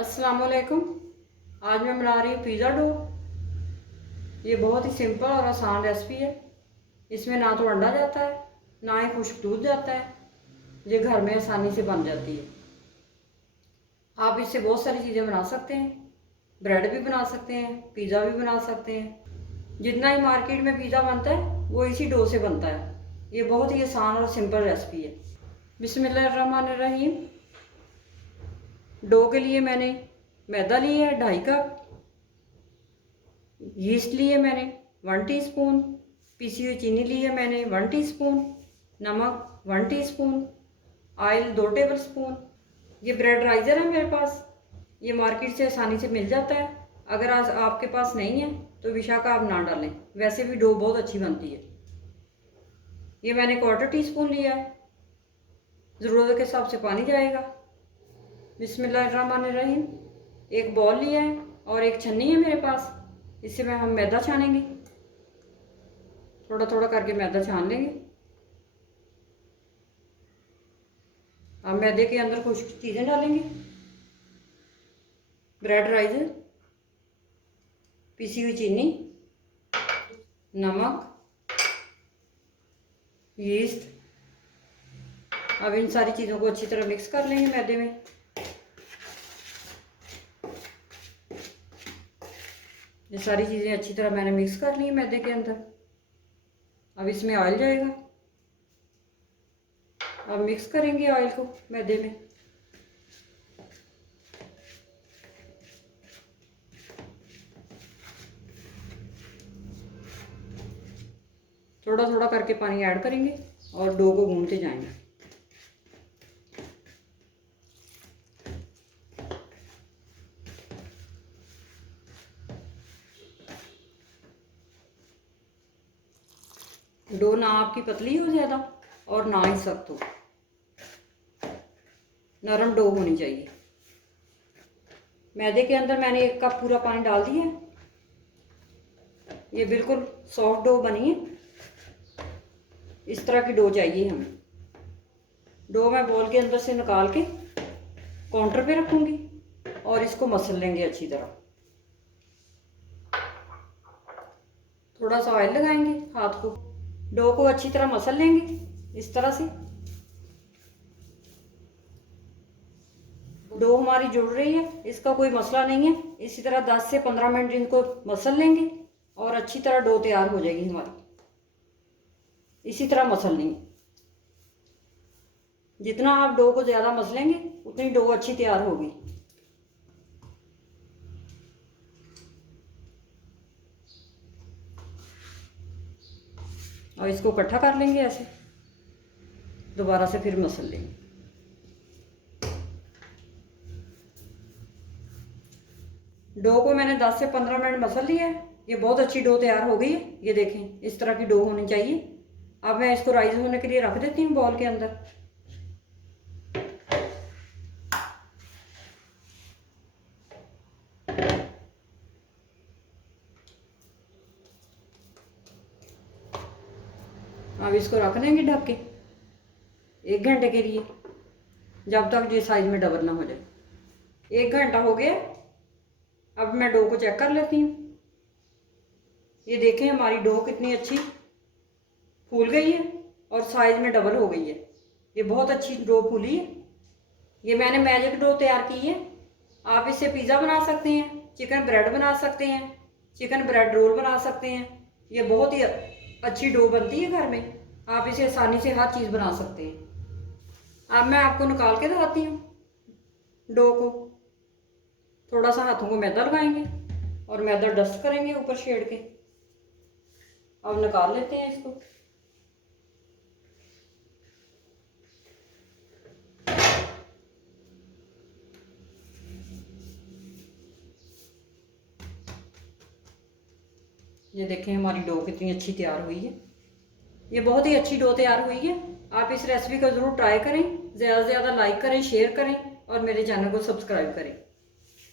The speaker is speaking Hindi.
अस्सलामुअलैकुम। आज मैं बना रही हूँ पिज़्ज़ा डो। ये बहुत ही सिंपल और आसान रेसिपी है। इसमें ना तो अंडा जाता है, ना ही खुश्क दूध जाता है। ये घर में आसानी से बन जाती है। आप इससे बहुत सारी चीज़ें बना सकते हैं। ब्रेड भी बना सकते हैं, पिज़्ज़ा भी बना सकते हैं। जितना ही मार्केट में पिज़्ज़ा बनता है वो इसी डो से बनता है। ये बहुत ही आसान और सिंपल रेसिपी है। बिस्मिल्लाहिर्रहमानिर्रहीम। डो के लिए मैंने मैदा लिया है 2.5 कप, यीस्ट ली है मैंने 1 टीस्पून, पीसी हुई चीनी ली है मैंने 1 टीस्पून, नमक 1 टीस्पून, ऑयल 2 टेबलस्पून। ये ब्रेड राइज़र है मेरे पास। ये मार्केट से आसानी से मिल जाता है। अगर आज आपके पास नहीं है तो विशा का आप ना डालें, वैसे भी डो बहुत अच्छी बनती है। ये मैंने 1/4 टीस्पून लिया है। ज़रूरत के हिसाब से पानी जाएगा। बिस्मिल्लाहिर्रहमानिर्रहीम। एक बॉल लिया है और एक छन्नी है मेरे पास। इससे में हम मैदा छानेंगे। थोड़ा थोड़ा करके मैदा छान लेंगे। अब मैदे के अंदर कुछ चीज़ें डालेंगे। ब्रेड राइज़र, पिसी हुई चीनी, नमक, यीस्ट। अब इन सारी चीज़ों को अच्छी तरह मिक्स कर लेंगे मैदे में। ये सारी चीज़ें अच्छी तरह मैंने मिक्स कर ली मैदे के अंदर। अब इसमें ऑयल जाएगा। अब मिक्स करेंगे ऑयल को मैदे में। थोड़ा थोड़ा करके पानी ऐड करेंगे और डो को गूंथते जाएंगे। डो ना आपकी पतली हो ज़्यादा और ना ही सख्त हो, नरम डो होनी चाहिए। मैदे के अंदर मैंने 1 कप पूरा पानी डाल दिया है। ये बिल्कुल सॉफ्ट डो बनी है। इस तरह की डो चाहिए हमें। डो मैं बॉल के अंदर से निकाल के काउंटर पे रखूँगी और इसको मसल लेंगे अच्छी तरह। थोड़ा सा ऑयल लगाएंगे हाथ को। डो को अच्छी तरह मसल लेंगे इस तरह से। डो हमारी जुड़ रही है, इसका कोई मसला नहीं है। इसी तरह 10 से 15 मिनट इनको मसल लेंगे और अच्छी तरह डो तैयार हो जाएगी हमारी। इसी तरह मसल लेंगे। जितना आप डो को ज़्यादा मसलेंगे उतनी डो अच्छी तैयार होगी। और इसको इकट्ठा कर लेंगे ऐसे, दोबारा से फिर मसल लेंगे। डो को मैंने 10 से 15 मिनट मसल लिया है। ये बहुत अच्छी डो तैयार हो गई है। ये देखें, इस तरह की डो होनी चाहिए। अब मैं इसको राइज होने के लिए रख देती हूँ बॉल के अंदर। अब इसको रख देंगे ढक के 1 घंटे के लिए, जब तक ये साइज में डबल ना हो जाए। 1 घंटा हो गया। अब मैं डो को चेक कर लेती हूँ। ये देखें, हमारी डो कितनी अच्छी फूल गई है और साइज में डबल हो गई है। ये बहुत अच्छी डो फूली है। ये मैंने मैजिक डो तैयार की है। आप इससे पिज़्ज़ा बना सकते हैं, चिकन ब्रेड बना सकते हैं, चिकन ब्रेड रोल बना सकते हैं। ये बहुत ही अच्छी डो बनती है घर में। आप इसे आसानी से हर चीज़ बना सकते हैं। अब मैं आपको निकाल के दिखाती हूँ डो को। थोड़ा सा हाथों को मैदा लगाएंगे और मैदा डस्ट करेंगे ऊपर शेड के। अब निकाल लेते हैं इसको। ये देखें, हमारी डो कितनी अच्छी तैयार हुई है। ये बहुत ही अच्छी डो तैयार हुई है। आप इस रेसिपी को ज़रूर ट्राई करें। ज़्यादा से ज़्यादा लाइक करें, शेयर करें और मेरे चैनल को सब्सक्राइब करें।